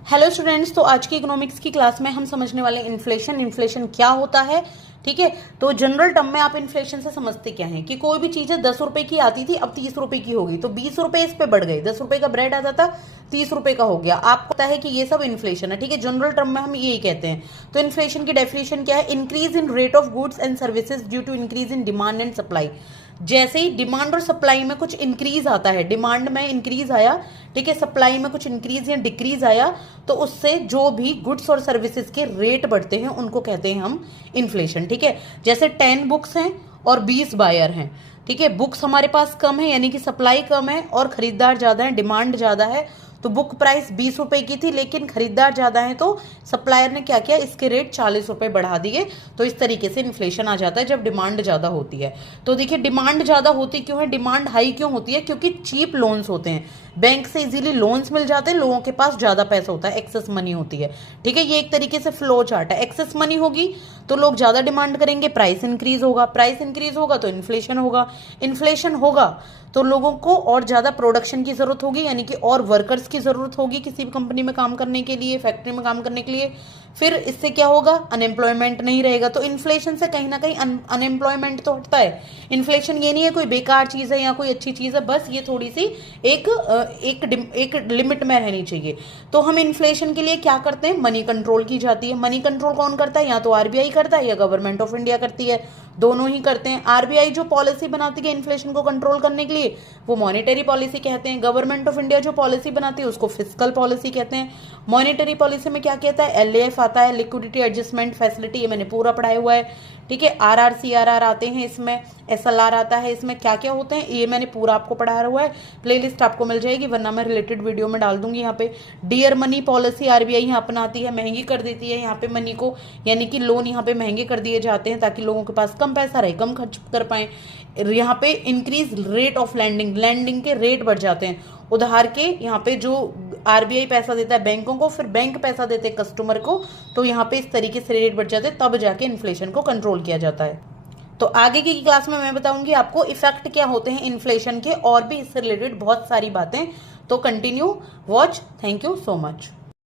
Hello students, तो आज की इकोनॉमिक्स की क्लास में हम समझने वाले इन्फ्लेशन क्या होता है। ठीक है, तो जनरल टर्म में आप इन्फ्लेशन से समझते क्या है कि कोई भी चीज 10 रुपए की आती थी, अब 30 रुपए की होगी, तो 20 रुपए इस पे बढ़ गए। 10 रुपए का ब्रेड आता था, 30 रुपए का हो गया। आपको पता है कि ये सब इन्फ्लेशन है। ठीक है, जनरल टर्म में हम यही कहते हैं। तो इन्फ्लेशन की डेफिनेशन क्या है? Increase in rate of goods and services due to increase in demand and supply. जैसे ही डिमांड और सप्लाई में कुछ इंक्रीज आता है, डिमांड में इंक्रीज आया, ठीक है, सप्लाई में कुछ इंक्रीज या डिक्रीज आया, तो उससे जो भी गुड्स और सर्विसेज के रेट बढ़ते हैं उनको कहते हैं हम इन्फ्लेशन। ठीक है, जैसे 10 बुक्स हैं और 20 बायर हैं। ठीक है, बुक्स हमारे पास कम है यानी कि सप्लाई कम है और खरीदार ज्यादा है, डिमांड ज्यादा है। तो बुक प्राइस 20 रुपए की थी लेकिन खरीदार ज्यादा है, तो सप्लायर ने क्या किया, इसके रेट 40 रुपए बढ़ा दिए। तो इस तरीके से इन्फ्लेशन आ जाता है जब डिमांड ज्यादा होती है। तो देखिए, डिमांड ज्यादा होती क्यों है, डिमांड हाई क्यों होती है? क्योंकि चीप लोन्स होते हैं, बैंक से इजीली लोन्स मिल जाते हैं, लोगों के पास ज्यादा पैसा होता है, एक्सेस मनी होती है। ठीक है, ये एक तरीके से फ्लो चार्ट है। एक्सेस मनी होगी तो लोग ज्यादा डिमांड करेंगे, प्राइस इंक्रीज होगा, प्राइस इंक्रीज होगा तो इन्फ्लेशन होगा, इन्फ्लेशन होगा तो लोगों को और ज्यादा प्रोडक्शन की जरूरत होगी, यानी कि और वर्कर्स की जरूरत होगी किसी भी कंपनी में काम करने के लिए, फैक्ट्री में काम करने के लिए। फिर इससे क्या होगा, अनएम्प्लॉयमेंट नहीं रहेगा। तो इन्फ्लेशन से कहीं ना कहीं अनएम्प्लॉयमेंट तो हटता है। इन्फ्लेशन ये नहीं है कोई बेकार चीज है या कोई अच्छी चीज है, बस ये थोड़ी सी एक लिमिट में रहनी चाहिए। तो हम इन्फ्लेशन के लिए क्या करते हैं, मनी कंट्रोल की जाती है। मनी कंट्रोल कौन करता है? या तो आरबीआई करता है या गवर्नमेंट ऑफ इंडिया करती है, दोनों ही करते हैं। आरबीआई जो पॉलिसी बनाती है इन्फ्लेशन को कंट्रोल करने के लिए, वो मॉनेटरी पॉलिसी कहते हैं। गवर्नमेंट ऑफ इंडिया जो पॉलिसी बनाती है उसको फिस्कल पॉलिसी कहते हैं। मॉनेटरी पॉलिसी में क्या कहता है, एलएएफ आता है, लिक्विडिटी एडजस्टमेंट फैसिलिटी, ये मैंने पूरा पढ़ाया हुआ है। ठीक है, आरआर सीआरआर आते हैं इसमें, एसएलआर आता है इसमें, क्या क्या होते हैं ये मैंने पूरा आपको पढ़ाया हुआ है। प्लेलिस्ट आपको मिल जाएगी, वरना मैं रिलेटेड वीडियो में डाल दूंगी। यहाँ पे डियर मनी पॉलिसी आरबीआई यहाँ अपनाती है, महंगी कर देती है यहाँ पे मनी को, यानी कि लोन यहाँ पे महंगे कर दिए जाते हैं ताकि लोगों के पास कम पैसा रहे, कम खर्च कर पाए। यहाँ पे increase rate of lending, lending के रेट बढ़ जाते हैं। उधार के यहाँ पे जो आरबीआई पैसा देता है बैंकों को, फिर बैंक पैसा देते हैं कस्टमर को, तो यहाँ पे इस तरीके से रेट बढ़ जाते हैं, तब जाके इन्फ्लेशन को कंट्रोल किया जाता है। तो आगे की क्लास में मैं बताऊंगी आपको इफेक्ट क्या होते हैं इन्फ्लेशन के, और भी इससे रिलेटेड बहुत सारी बातें। तो continue watch. Thank you so much.